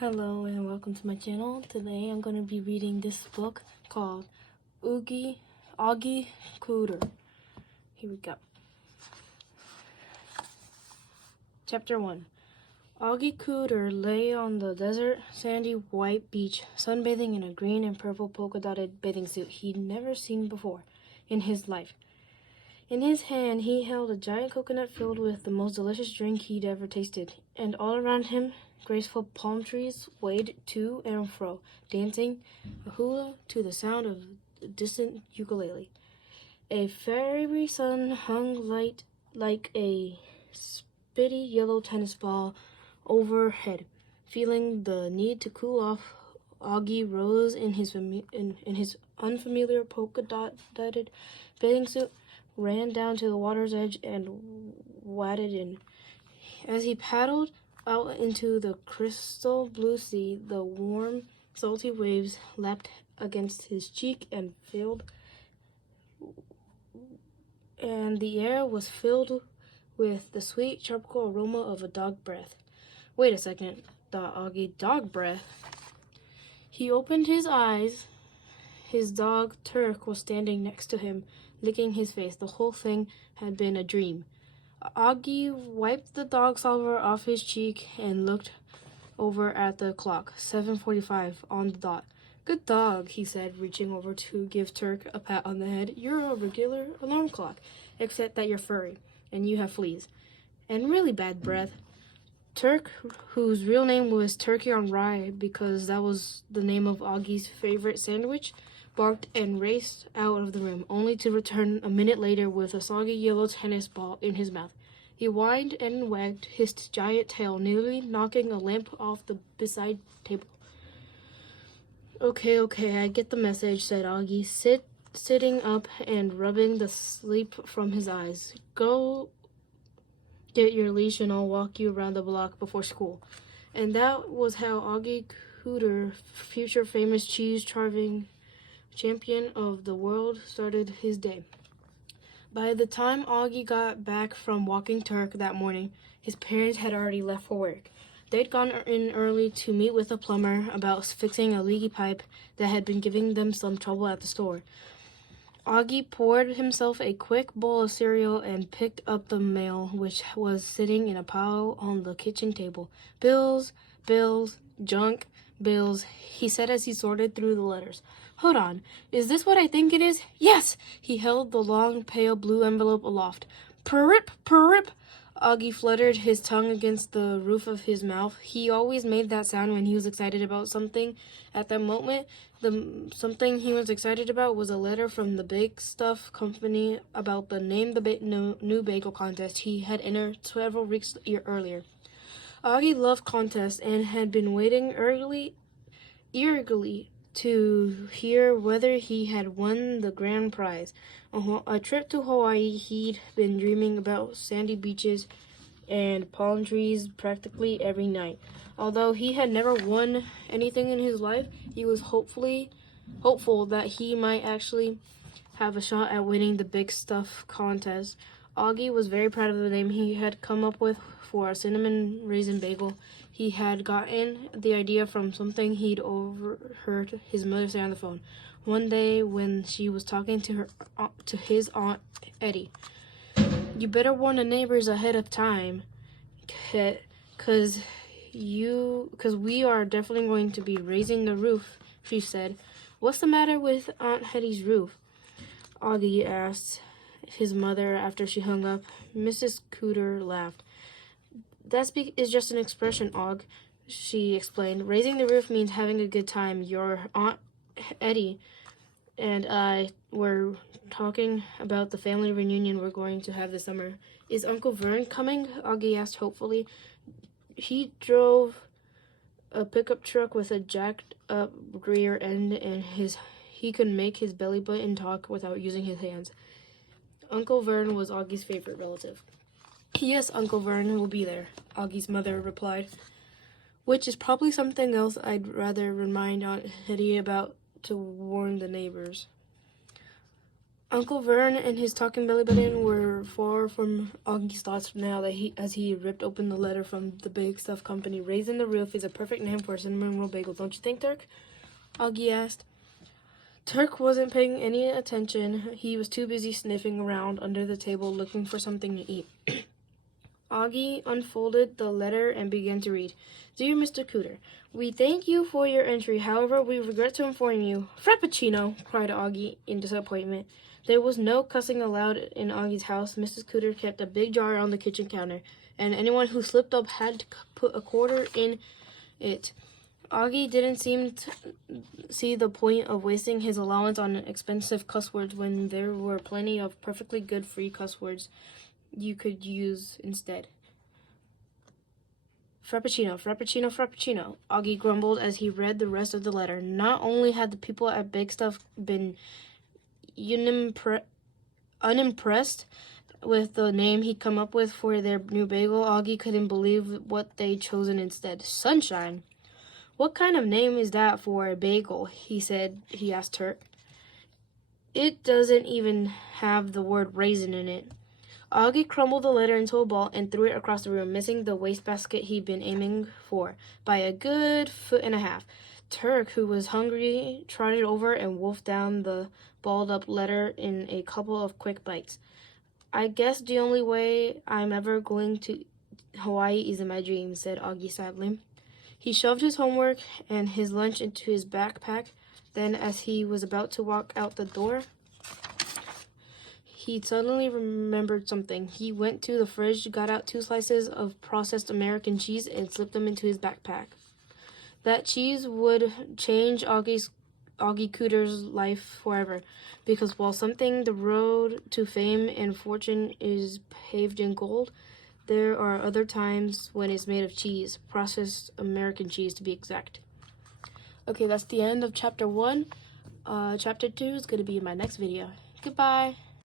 Hello and welcome to my channel. Today I'm going to be reading this book called Oggie Cooder. Here we go. Chapter 1. Oggie Cooder lay on the desert, sandy white beach, sunbathing in a green and purple polka-dotted bathing suit he'd never seen before in his life. In his hand he held a giant coconut filled with the most delicious drink he'd ever tasted, and all around him graceful palm trees waved to and fro, dancing a hula to the sound of a distant ukulele. A fairy sun hung light like a spitty yellow tennis ball overhead. Feeling the need to cool off, Oggie rose in his unfamiliar polka-dotted bathing suit, ran down to the water's edge, and waded in. As he paddled out into the crystal blue sea, the warm, salty waves lapped against his cheek and the air was filled with the sweet tropical aroma of a dog breath. Wait a second, thought Oggie. Dog breath? He opened his eyes. His dog, Turk, was standing next to him, licking his face. The whole thing had been a dream. Oggie wiped the dog salver off his cheek and looked over at the clock. 7:45 on the dot. Good dog, he said, reaching over to give Turk a pat on the head. You're a regular alarm clock, except that you're furry, and you have fleas. And really bad breath. Turk, whose real name was Turkey on Rye because that was the name of Oggie's favorite sandwich, barked and raced out of the room, only to return a minute later with a soggy yellow tennis ball in his mouth. He whined and wagged his giant tail, nearly knocking a lamp off the beside table. Okay, I get the message, said Oggie, sitting up and rubbing the sleep from his eyes. Go get your leash and I'll walk you around the block before school. And that was how Oggie Cooder, future famous cheese carving champion of the world, started his day. By the time Oggie got back from walking Turk that morning, his parents had already left for work. They'd gone in early to meet with a plumber about fixing a leaky pipe that had been giving them some trouble at the store. Oggie poured himself a quick bowl of cereal and picked up the mail, which was sitting in a pile on the kitchen table. Bills, junk, bills, he said as he sorted through the letters. Hold on, is this what I think it is? Yes! He held the long, pale blue envelope aloft. Purrip! Oggie fluttered his tongue against the roof of his mouth. He always made that sound when he was excited about something. At that moment, the something he was excited about was a letter from the Big Stuff Company about the new bagel contest he had entered several weeks earlier. Oggie loved contests and had been waiting eagerly to hear whether he had won the grand prize. A trip to Hawaii. He'd been dreaming about sandy beaches and palm trees practically every night. Although he had never won anything in his life, he was hopeful that he might actually have a shot at winning the Big Stuff contest. Oggie was very proud of the name he had come up with for a cinnamon raisin bagel. He had gotten the idea from something he'd overheard his mother say on the phone one day when she was talking to his Aunt Eddie. You better warn the neighbors ahead of time, cause we are definitely going to be raising the roof, she said. What's the matter with Aunt Hetty's roof? Oggie asked his mother after she hung up. Mrs. Cooder laughed. That is just an expression, Og, she explained. Raising the roof means having a good time. Your Aunt Eddie and I were talking about the family reunion we're going to have this summer. Is Uncle Vern coming? Oggie asked hopefully. He drove a pickup truck with a jacked-up rear end, and he could make his belly button talk without using his hands. Uncle Vern was Oggie's favorite relative. Yes, Uncle Vern will be there, Oggie's mother replied, which is probably something else I'd rather remind Aunt Hetty about to warn the neighbors. Uncle Vern and his talking belly button were were far from Augie's thoughts now that as he ripped open the letter from the Big Stuff Company. Raisin the Roof is a perfect name for a cinnamon roll bagel, don't you think, Turk? Augie asked. Turk wasn't paying any attention. He was too busy sniffing around under the table looking for something to eat. Augie unfolded the letter and began to read. Dear Mr. Cooder, we thank you for your entry. However, we regret to inform you. Frappuccino, cried Augie in disappointment. There was no cussing allowed in Augie's house. Mrs. Cooder kept a big jar on the kitchen counter, and anyone who slipped up had to put a quarter in it. Oggie didn't seem to see the point of wasting his allowance on expensive cuss words when there were plenty of perfectly good free cuss words you could use instead. Frappuccino, frappuccino, frappuccino, Oggie grumbled as he read the rest of the letter. Not only had the people at Big Stuff been unimpressed with the name he'd come up with for their new bagel, Oggie couldn't believe what they'd chosen instead. Sunshine. What kind of name is that for a bagel? He asked Turk. It doesn't even have the word raisin in it. Augie crumbled the letter into a ball and threw it across the room, missing the wastebasket he'd been aiming for by a good foot and a half. Turk, who was hungry, trotted over and wolfed down the balled-up letter in a couple of quick bites. I guess the only way I'm ever going to Hawaii is in my dreams, said Augie sadly. He shoved his homework and his lunch into his backpack. Then, as he was about to walk out the door, he suddenly remembered something. He went to the fridge, got out 2 slices of processed American cheese, and slipped them into his backpack. That cheese would change Augie Cooder's life forever, because while the road to fame and fortune is paved in gold, there are other times when it's made of cheese, processed American cheese to be exact. Okay, that's the end of chapter 1. Chapter 2 is going to be in my next video. Goodbye.